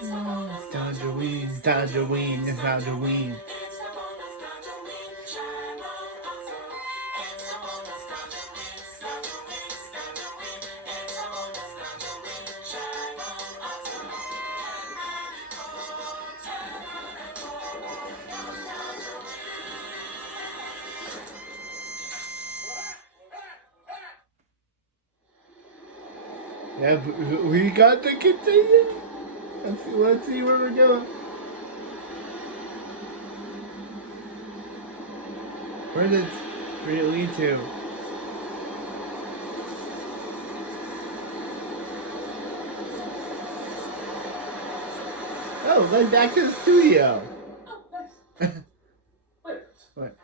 Halloween, it's Halloween, it's Halloween. Yeah, we got to continue. Let's see where we're going. Where did it lead to? Oh, like back to the studio. Oh, nice. Wait a minute. What?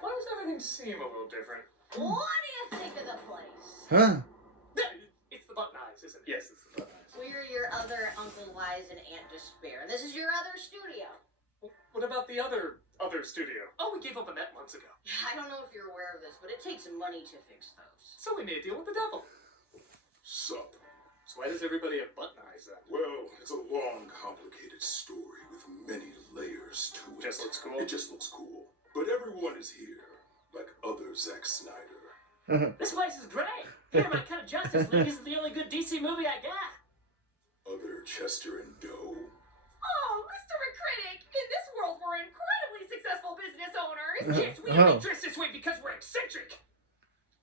Why does everything seem a little different? What do you think of the place? Huh? It's the Button Eyes, isn't it? Yes, it's the Button Eyes. We're your other Uncle Wise and Aunt Despair. This is your other studio. What about the other studio? Oh, we gave up on that months ago. I don't know if you're aware of this, but it takes money to fix those. So we made a deal with the devil. Sup? So why does everybody have Button Eyes then? Well, it's a long, complicated story with many layers to it. Just looks cool? It just looks cool. But everyone is here, like other Zack Snyder. This place is great. Here, my cut of Justice League is the only good DC movie I got. Other Chester and Doe. Oh, Mr. Critic, in this world we're incredibly successful business owners. Yes, we only dress this way because we're eccentric.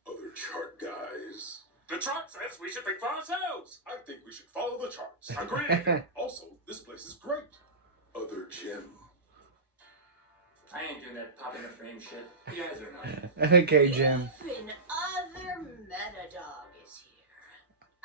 Other chart guys. The chart says we should pick for ourselves. I think we should follow the charts. Agreed. Also, this place is great. Other Jim. I ain't doing that pop in the frame shit. You guys are not. Okay, Jim. Even other Metadog is here.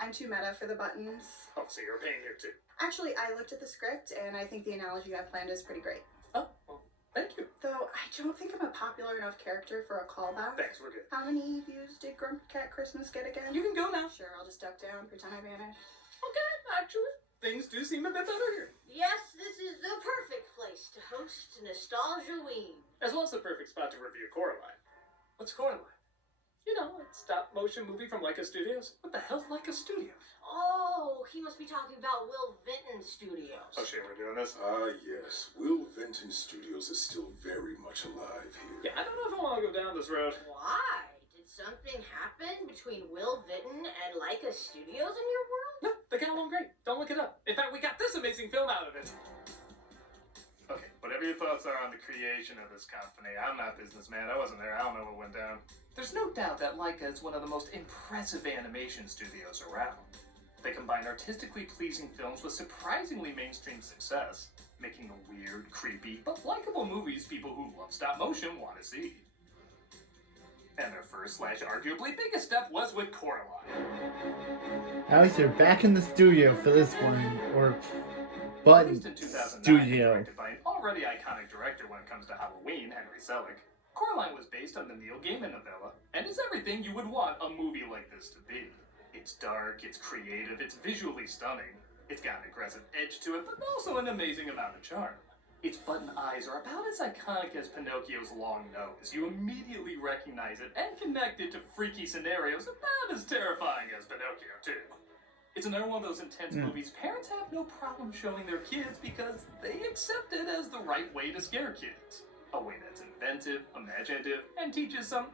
I'm too meta for the buttons. Oh, so you're paying here too. Actually, I looked at the script and I think the analogy you have planned is pretty great. Oh, well, thank you. Though I don't think I'm a popular enough character for a callback. Thanks, we're good. How many views did Grumpy Cat Christmas get again? You can go now. Sure, I'll just duck down, pretend I vanished. Okay, actually, things do seem a bit better here. Yes, this is the perfect place to host Nostalgia-ween. As well as the perfect spot to review Coraline. What's Coraline? You know, a stop-motion movie from Leica Studios. What the hell's Leica Studios? Oh, he must be talking about Will Vinton Studios. Oh shit, we're doing this? Yes. Will Vinton Studios is still very much alive here. Yeah, I don't know if I want to go down this road. Why? Did something happen between Will Vinton and Leica Studios in your world? No, they got along great. Don't look it up. In fact, we got this amazing film out of it. Okay, whatever your thoughts are on the creation of this company, I'm not a businessman. I wasn't there. I don't know what went down. There's no doubt that Leica is one of the most impressive animation studios around. They combine artistically pleasing films with surprisingly mainstream success, making the weird, creepy, but likable movies people who love stop motion want to see. And their first / arguably biggest step was with Coraline. Alex, you're back in the studio for this one, or Button Released in 2009, Studio. directed by an already iconic director when it comes to Halloween, Henry Selick, Coraline was based on the Neil Gaiman novella, and is everything you would want a movie like this to be. It's dark, it's creative, it's visually stunning, it's got an aggressive edge to it, but also an amazing amount of charm. Its button eyes are about as iconic as Pinocchio's long nose. You immediately recognize it and connect it to freaky scenarios about as terrifying as Pinocchio, too. It's another one of those intense movies parents have no problem showing their kids because they accept it as the right way to scare kids. A way that's inventive, imaginative, and teaches some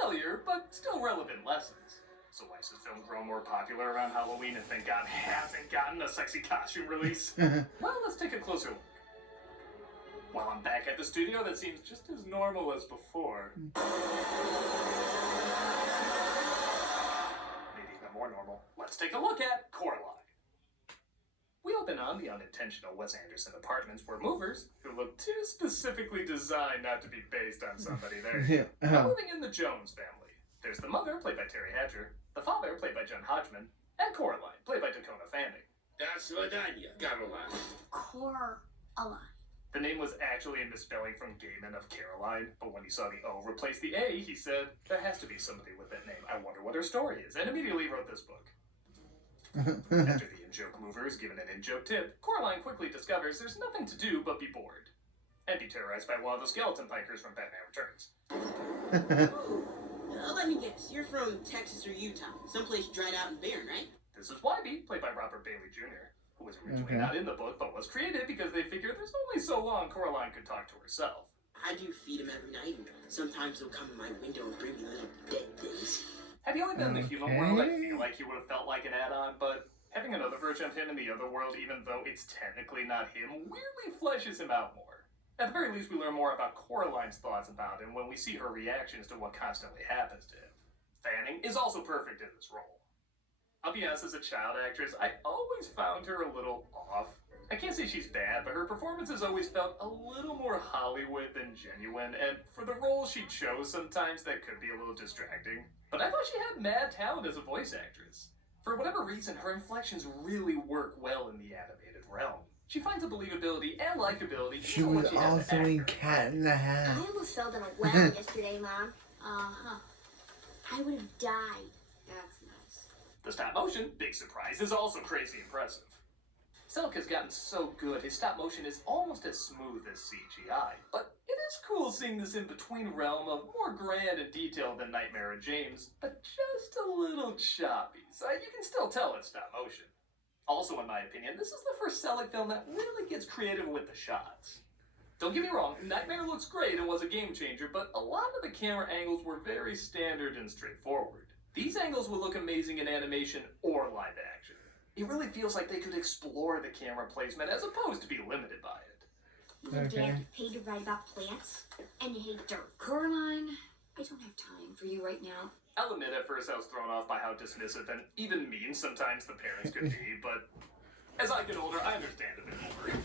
familiar but still relevant lessons. So why should films grow more popular around Halloween and thank God hasn't gotten a sexy costume release? Well, let's take a closer look. While I'm back at the studio, that seems just as normal as before. Maybe even more normal. Let's take a look at Coraline. We open on the unintentional Wes Anderson apartments where movers, who look too specifically designed not to be based on somebody there, are living in the Jones family. There's the mother, played by Terry Hatcher, the father, played by John Hodgman, and Coraline, played by Dakota Fanning. That's Ladanya, Caroline. Coraline. The name was actually a misspelling from Gaiman of Caroline, but when he saw the O replace the A, he said, there has to be somebody with that name. I wonder what her story is, and immediately wrote this book. After the in-joke mover is given an in-joke tip, Coraline quickly discovers there's nothing to do but be bored. And be terrorized by one of the skeleton bikers from Batman Returns. Let me guess, you're from Texas or Utah, someplace dried out and barren, right? This is Wybie, played by Robert Bailey Jr., who was originally not in the book, but was created because they figured there's only so long Coraline could talk to herself. I do feed him every night, and sometimes he'll come in my window and bring me little dead things. Had he only been in the human world, I feel like he would have felt like an add-on, but having another version of him in the other world, even though it's technically not him, weirdly fleshes him out more. At the very least, we learn more about Coraline's thoughts about him when we see her reactions to what constantly happens to him. Fanning is also perfect in this role. I'll be honest, as a child actress, I always found her a little off. I can't say she's bad, but her performances always felt a little more Hollywood than genuine, and for the roles she chose sometimes that could be a little distracting. But I thought she had mad talent as a voice actress. For whatever reason, her inflections really work well in the animated realm. She finds a believability and likability. She was also in Cat in the Hat. I was felled in a well yesterday, Mom. Uh-huh. I would have died. That's nice. The stop motion, big surprise, is also crazy impressive. Selick has gotten so good, his stop motion is almost as smooth as CGI. But it is cool seeing this in-between realm of more grand and detailed than Nightmare of James, but just a little choppy, so you can still tell it's stop motion. Also, in my opinion, this is the first Selick film that really gets creative with the shots. Don't get me wrong, Nightmare looks great and was a game changer, but a lot of the camera angles were very standard and straightforward. These angles will look amazing in animation or live action. It really feels like they could explore the camera placement as opposed to be limited by it. Mom and Dad get paid to write about plants and hate dirt. Coraline, I don't have time for you right now. I'll admit at first I was thrown off by how dismissive and even mean sometimes the parents could be, but as I get older, I understand a bit more.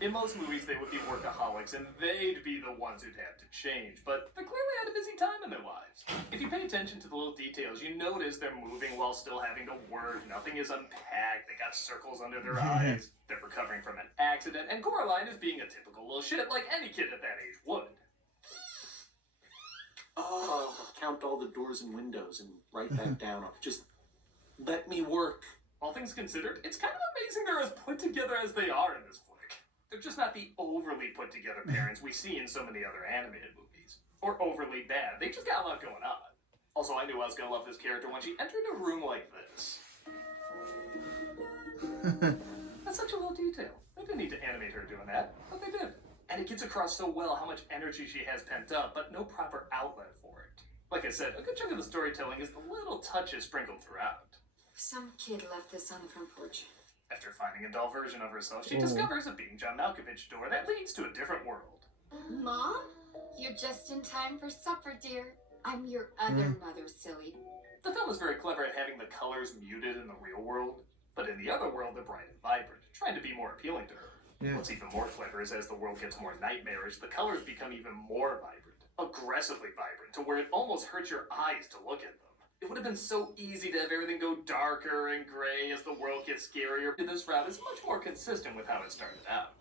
In most movies, they would be workaholics, and they'd be the ones who'd have to change, but they clearly had a busy time in their lives. If you pay attention to the little details, you notice they're moving while still having to work. Nothing is unpacked. They got circles under their eyes. They're recovering from an accident, and Coraline is being a typical little shit like any kid at that age would. Oh, count all the doors and windows and write that down. Just let me work. All things considered, it's kind of amazing they're as put together as they are in this flick. They're just not the overly put together parents we see in so many other animated movies. Or overly bad. They just got a lot going on. Also, I knew I was going to love this character when she entered a room like this. That's such a little detail. They didn't need to animate her doing that, but they did. And it gets across so well how much energy she has pent up, but no proper outlet for it. Like I said, a good chunk of the storytelling is the little touches sprinkled throughout. Some kid left this on the front porch. After finding a doll version of herself, she discovers a Being John Malkovich door that leads to a different world. Mom? You're just in time for supper, dear. I'm your other mother, silly. The film is very clever at having the colors muted in the real world, but in the other world they're bright and vibrant, trying to be more appealing to her. Yeah. What's even more clever is as the world gets more nightmarish, the colors become even more vibrant, aggressively vibrant, to where it almost hurts your eyes to look at them. It would have been so easy to have everything go darker and gray as the world gets scarier. This route is much more consistent with how it started out.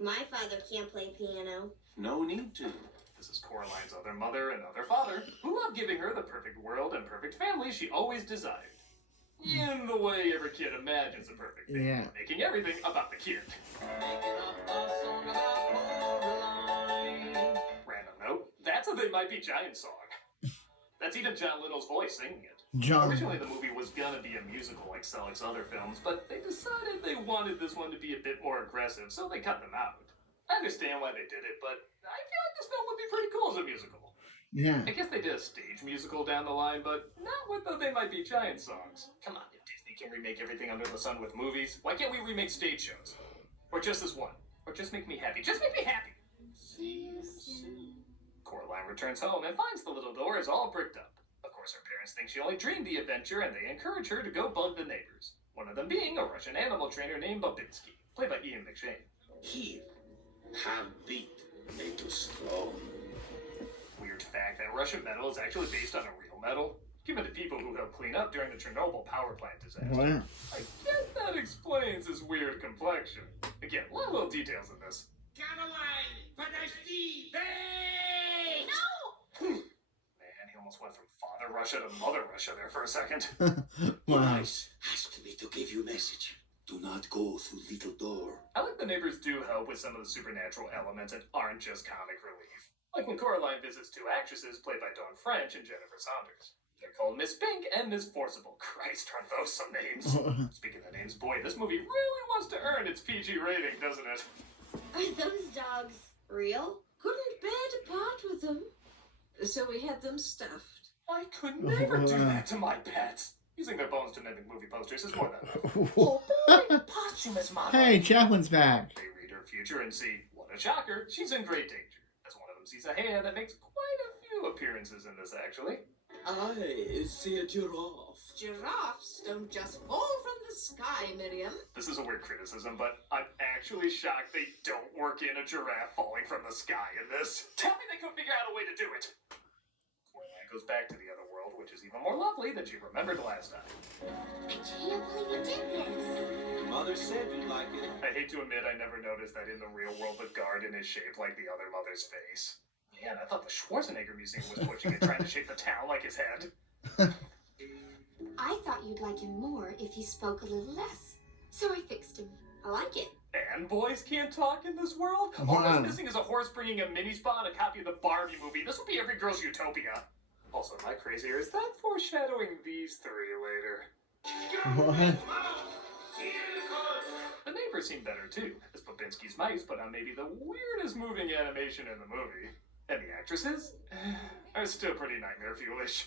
My father can't play piano. No need to. This is Coraline's other mother and other father, who love giving her the perfect world and perfect family she always desired. In the way every kid imagines a perfect family, making everything about the kid. Random note, that's a They Might Be Giants song. That's even John Little's voice singing it. Originally, the movie was gonna be a musical like Selick's other films, but they decided they wanted this one to be a bit more aggressive, so they cut them out. I understand why they did it, but I feel like this film would be pretty cool as a musical. Yeah. I guess they did a stage musical down the line, but not with the They Might Be Giant songs. Come on, if Disney can remake everything under the sun with movies, why can't we remake stage shows? Or just this one. Or just make me happy. Just make me happy! See you soon. Coraline returns home and finds the little door is all bricked up. Of course, her parents think she only dreamed the adventure, and they encourage her to go bug the neighbors. One of them being a Russian animal trainer named Babinski, played by Ian McShane. Here, have beat, make you strong. Weird fact that Russian metal is actually based on a real metal, given to people who helped clean up during the Chernobyl power plant disaster. Wow. I guess that explains his weird complexion. Again, a lot of little details in this. Caroline, подожди, hey! No! Man, he almost went from Father Russia to Mother Russia there for a second. Wow. Voice asked me to give you a message. Do not go through little door. I like the neighbors do help with some of the supernatural elements and aren't just comic relief. Like when Coraline visits two actresses played by Dawn French and Jennifer Saunders. They're called Miss Pink and Miss Forcible. Christ, aren't those some names? Speaking of names, boy, this movie really wants to earn its PG rating, doesn't it? Are those dogs real? Couldn't bear to part with them, so we had them stuffed. I could never do that to my pets. Using their bones to mimic movie posters is more than enough. Oh, Posthumous mama. hey, Chaplin's back. They read her future and see, what a shocker, she's in great danger. As one of them sees a hand that makes quite a few appearances in this, actually. I see a giraffe. Giraffes don't just fall from the sky, Miriam. This is a weird criticism, but I'm actually shocked they don't work in a giraffe falling from the sky in this. Tell me they couldn't figure out a way to do it. Coraline goes back to the other world, which is even more lovely than she remembered last time. I can't believe you did this. Mother said you'd like it. I hate to admit I never noticed that in the real world the garden is shaped like the other mother's face. Man, I thought the Schwarzenegger Museum was pushing it, trying to shape the town like his head. I thought you'd like him more if he spoke a little less. So I fixed him. I like it. And boys can't talk in this world? Come All on. that's missing is a horse bringing a mini spa and a copy of the Barbie movie. This will be every girl's utopia. Also, am I crazier? Is that foreshadowing these three later? What? The neighbors seem better too, as Popinski's mice put on maybe the weirdest moving animation in the movie. And the actresses are still pretty nightmare fuelish.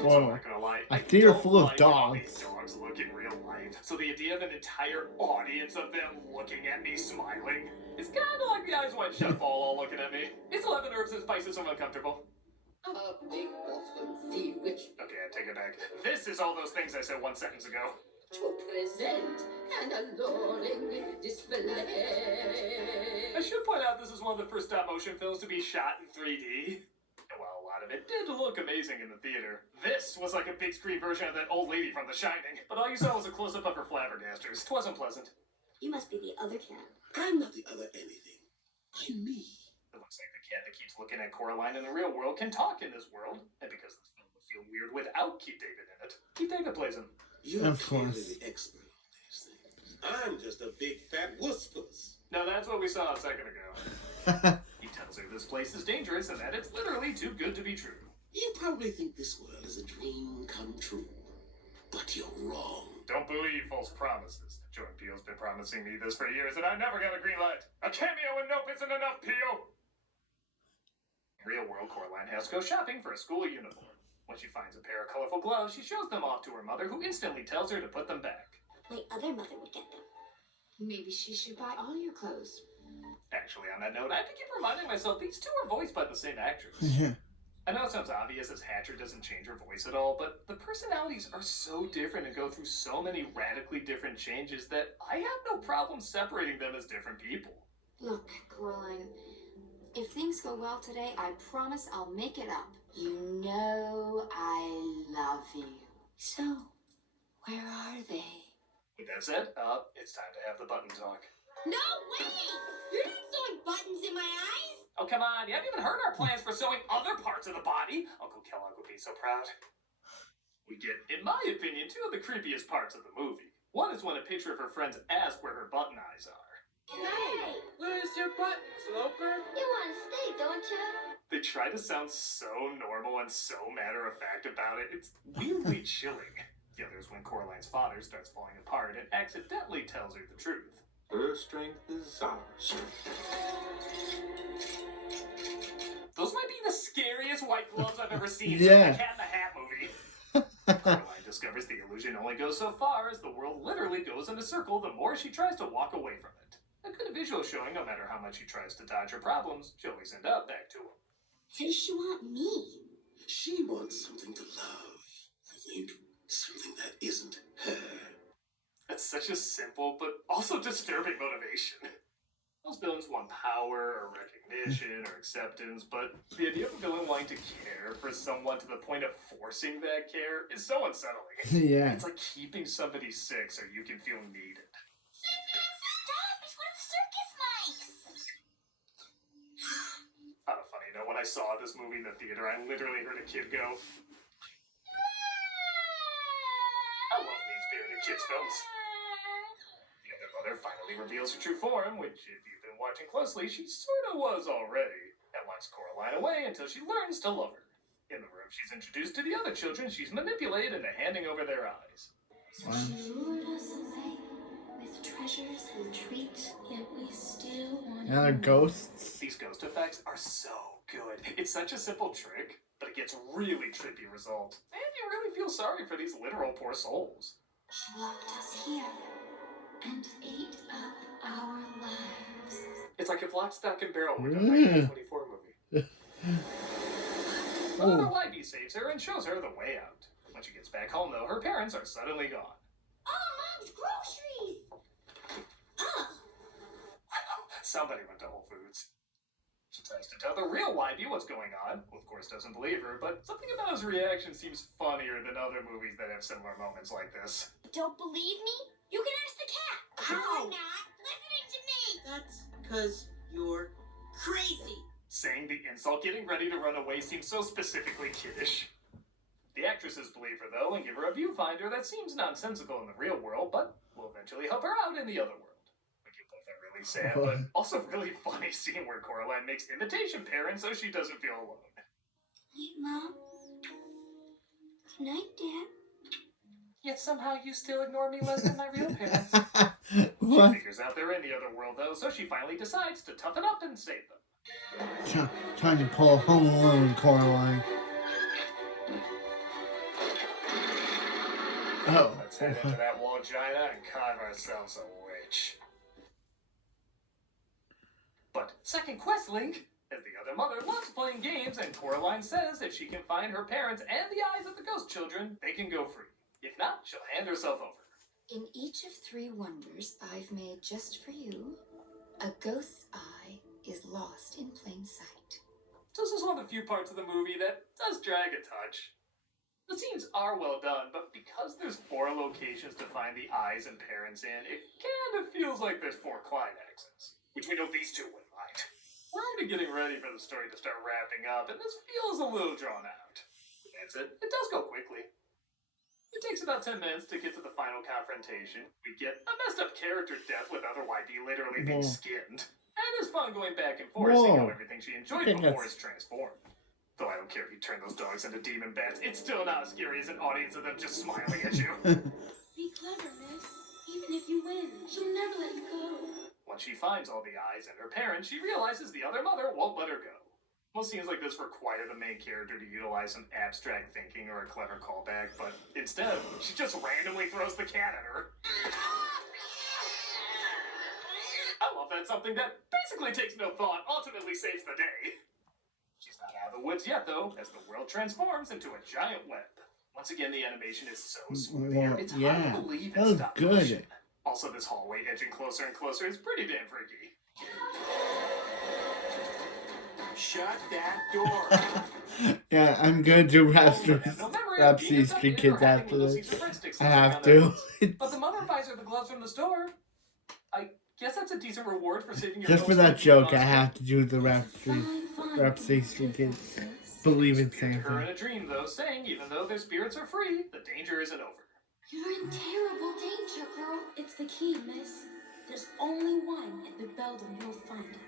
So I'm Whoa. not gonna lie, A theater don't full of like how dogs. these dogs look in real life. So the idea of an entire audience of them looking at me smiling is kind of like the Eyes Wide Shut ball all looking at me. It's 11 herbs and spices, I'm uncomfortable. A big bottom sea which Okay, I take it back. This is all those things I said 1 sentence ago. to present an alluring display. I should point out this is one of the first stop motion films to be shot in 3D. And while a lot of it did look amazing in the theater, this was like a big screen version of that old lady from The Shining. But all you saw was a close-up of her flabbergasters. 'Twasn't pleasant. You must be the other cat. I'm not the other anything. I'm me. It looks like the cat that keeps looking at Coraline in the real world can talk in this world. And because this film would feel weird without Keith David in it, Keith David plays him. You're Of clearly course. the expert on these things. I'm just a big fat wusspuss. No, that's what we saw a second ago. He tells her this place is dangerous and that it's literally too good to be true. You probably think this world is a dream come true, but you're wrong. Don't believe false promises. Jordan Peele's been promising me this for years, and I never got a green light. A cameo in Nope isn't enough, Peele! In real world, Coraline has to go shopping for a school uniform. When she finds a pair of colorful gloves, she shows them off to her mother, who instantly tells her to put them back. My other mother would get them. Maybe she should buy all your clothes. Actually, on that note, I have to keep reminding myself these two are voiced by the same actress. I know it sounds obvious as Hatcher doesn't change her voice at all, but the personalities are so different and go through so many radically different changes that I have no problem separating them as different people. Look, Coraline, if things go well today, I promise I'll make it up. You know I love you. So, where are they? With that said, it's time to have the button talk. No way! You're not sewing buttons in my eyes! Oh, come on, you haven't even heard our plans for sewing other parts of the body. Uncle Kellogg would be so proud. We get, in my opinion, two of the creepiest parts of the movie. One is when a picture of her friends asks where her button eyes are. Hey! Where's your button, Sloper? You want to stay, don't you? They try to sound so normal and so matter-of-fact about it, it's weirdly chilling. The other is when Coraline's father starts falling apart and accidentally tells her the truth. Her strength is our strength. Those might be the scariest white gloves I've ever seen Yeah. since the Cat in the Hat movie. Coraline discovers the illusion only goes so far as the world literally goes in a circle the more she tries to walk away from it. A good visual showing no matter how much she tries to dodge her problems, she'll always end up back to them. Why does she want me? She wants something to love, I think. Something that isn't her. That's such a simple but also disturbing motivation. Most villains want power or recognition or acceptance, but the idea of a villain wanting to care for someone to the point of forcing that care is so unsettling. Yeah. It's like keeping somebody sick so you can feel needed. Stop! It's one of the circus mice! On a funny note, when I saw this movie in the theater, I literally heard a kid go. I love these spirited kids films. The other mother finally reveals her true form, which, if you've been watching closely, she sort of was already, and locks Coraline away until she learns to love her. In the room, she's introduced to the other children she's manipulated into handing over their eyes. So she lured us away with treasures and treats, yet we still want And they're ghosts. These ghost effects are so good. It's such a simple trick, but it gets really trippy result. And you really feel sorry for these literal poor souls. She locked us here and ate up our lives. It's like if Lock, Stock, and Barrel were done by a 24 movie. Mother Wybie saves her and shows her the way out. When she gets back home, though, her parents are suddenly gone. Oh, Mom's groceries! Ugh. Somebody went to Whole Foods. She tries to tell the real Wybie what's going on, who of course doesn't believe her, but something about his reaction seems funnier than other movies that have similar moments like this. Don't believe me? You can ask the cat. How? You're not listening to me. That's because you're crazy. Saying the insult getting ready to run away seems so specifically kiddish. The actresses believe her, though, and give her a viewfinder that seems nonsensical in the real world, but will eventually help her out in the other world. We get both a really sad, but also really funny scene where Coraline makes imitation parents so she doesn't feel alone. Night, Mom. Good night, Dad. Yet somehow you still ignore me less than my real parents. What? She figures out they're in the other world, though, so she finally decides to toughen up and save them. Trying to pull Home Alone, Coraline. Oh. Let's head into that wall Gina and carve ourselves a witch. But second quest link, as the other mother loves playing games, and Coraline says if she can find her parents and the eyes of the ghost children, they can go free. If not, she'll hand herself over. In each of 3 wonders I've made just for you, a ghost's eye is lost in plain sight. This is one of the few parts of the movie that does drag a touch. The scenes are well done, but because there's 4 locations to find the eyes and parents in, it kind of feels like there's 4 climaxes, which we know these 2 wouldn't mind. We're already getting ready for the story to start wrapping up, and this feels a little drawn out. That's it. It does go quickly. It takes about 10 minutes to get to the final confrontation. We get a messed up character death with other Wybie literally being skinned. And it's fun going back and forth, seeing how everything she enjoyed before is transformed. Though I don't care if you turn those dogs into demon bats, it's still not as scary as an audience of them just smiling at you. Be clever, miss. Even if you win, she'll never let you go. Once she finds all the eyes and her parents, she realizes the other mother won't let her go. Most scenes like this require the main character to utilize some abstract thinking or a clever callback, but instead, she just randomly throws the cat at her. I love that something that basically takes no thought ultimately saves the day. She's not out of the woods yet, though, as the world transforms into a giant web. Once again, the animation is so smooth here. It's hard to believe it's stop motion. Also, this hallway edging closer and closer is pretty damn freaky. Shut that door. Yeah, I'm going to rap these 3 kids after this. I have to. But the mother buys her the gloves from the store. I guess that's a decent reward for saving your Just for that joke, I have to do the rap these 3 kids. Believe in Santa. Her in Santa. a dream, though, saying even though their spirits are free, the danger isn't over. You're in terrible danger, girl. It's the key, miss. There's only one at the Beldam. You'll find it.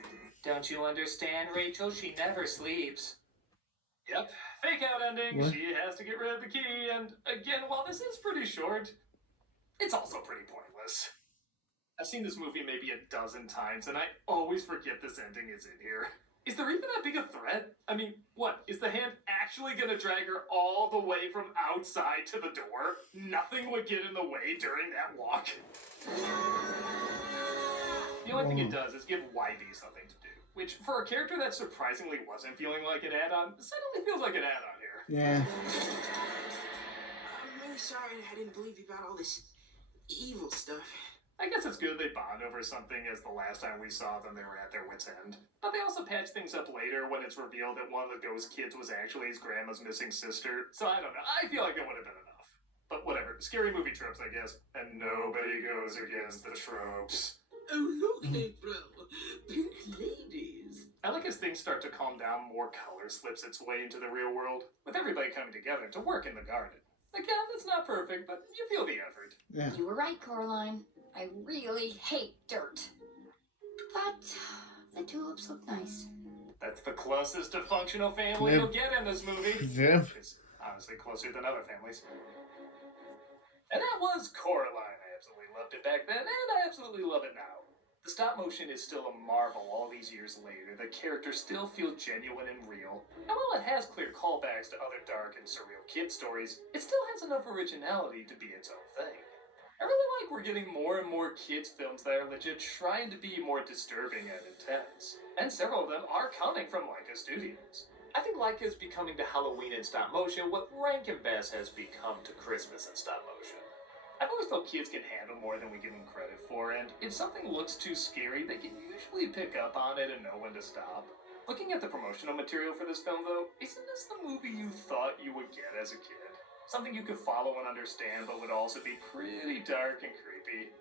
Don't you understand, Rachel? She never sleeps. Yep, fake out ending. What? She has to get rid of the key, and again, while this is pretty short, it's also pretty pointless. I've seen this movie maybe a dozen times, and I always forget this ending is in here. Is there even that big a threat? I mean, what? Is the hand actually gonna drag her all the way from outside to the door? Nothing would get in the way during that walk. The only thing it does is give Wybie something to do, which, for a character that surprisingly wasn't feeling like an add-on, suddenly feels like an add-on here. Yeah. I'm really sorry I didn't believe you about all this evil stuff. I guess it's good they bond over something, as the last time we saw them they were at their wits' end. But they also patch things up later when it's revealed that one of the ghost kids was actually his grandma's missing sister. So I don't know, I feel like that would have been enough. But whatever, scary movie tropes, I guess. And nobody goes against the tropes. Oh, look, April. Pink ladies. I like as things start to calm down, more color slips its way into the real world, with everybody coming together to work in the garden. Again, it's not perfect, but you feel the effort. Yeah. You were right, Coraline. I really hate dirt. But The tulips look nice. That's the closest to functional family you'll get in this movie. Yeah. It's honestly closer than other families. And that was Coraline. I absolutely loved it back then, and I absolutely love it now. The stop motion is still a marvel all these years later. The characters still feel genuine and real. And while it has clear callbacks to other dark and surreal kid stories, it still has enough originality to be its own thing. I really like we're getting more and more kids' films that are legit trying to be more disturbing and intense. And several of them are coming from Leica Studios. I think Leica is becoming to Halloween in stop motion what Rankin Bass has become to Christmas in stop motion. I've always felt kids can handle more than we give them credit for, and if something looks too scary, they can usually pick up on it and know when to stop. Looking at the promotional material for this film, though, isn't this the movie you thought you would get as a kid? Something you could follow and understand, but would also be pretty dark and creepy.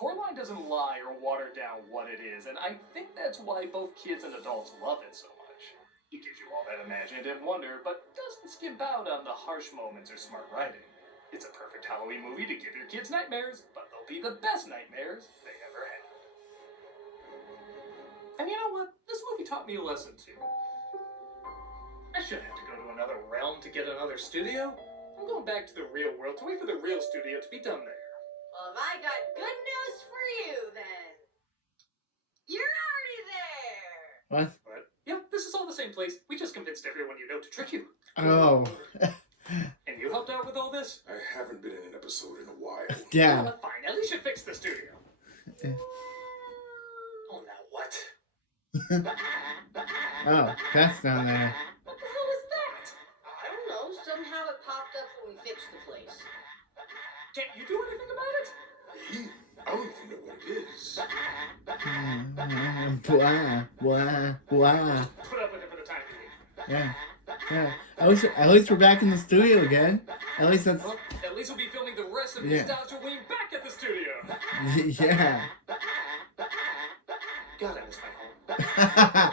Coraline doesn't lie or water down what it is, and I think that's why both kids and adults love it so much. It gives you all that imaginative wonder, but doesn't skimp out on the harsh moments or smart writing. It's a perfect Halloween movie to give your kids nightmares, but they'll be the best nightmares they ever had. And you know what? This movie taught me a lesson too. I shouldn't have to go to another realm to get another studio. I'm going back to the real world to wait for the real studio to be done there. Well, have I got good news for you then? You're already there! What? But, yeah, this is all the same place. We just convinced everyone you know to trick you. Oh. And you helped out with all this? I haven't been in an episode in a while. Yeah. Well, fine, at least you fixed the studio. Oh, now what? Oh, that's down there. What the hell is that? I don't know, somehow it popped up when we fixed the place. Can't you do anything about it? Me? I don't even know what it is. Blah. Put up with it for the time being. Yeah. Yeah. At least we're back in the studio again. At least that's. Well, at least we'll be filming the rest of Yeah. Nostalgia Wing back at the studio. Yeah. God, I miss my home.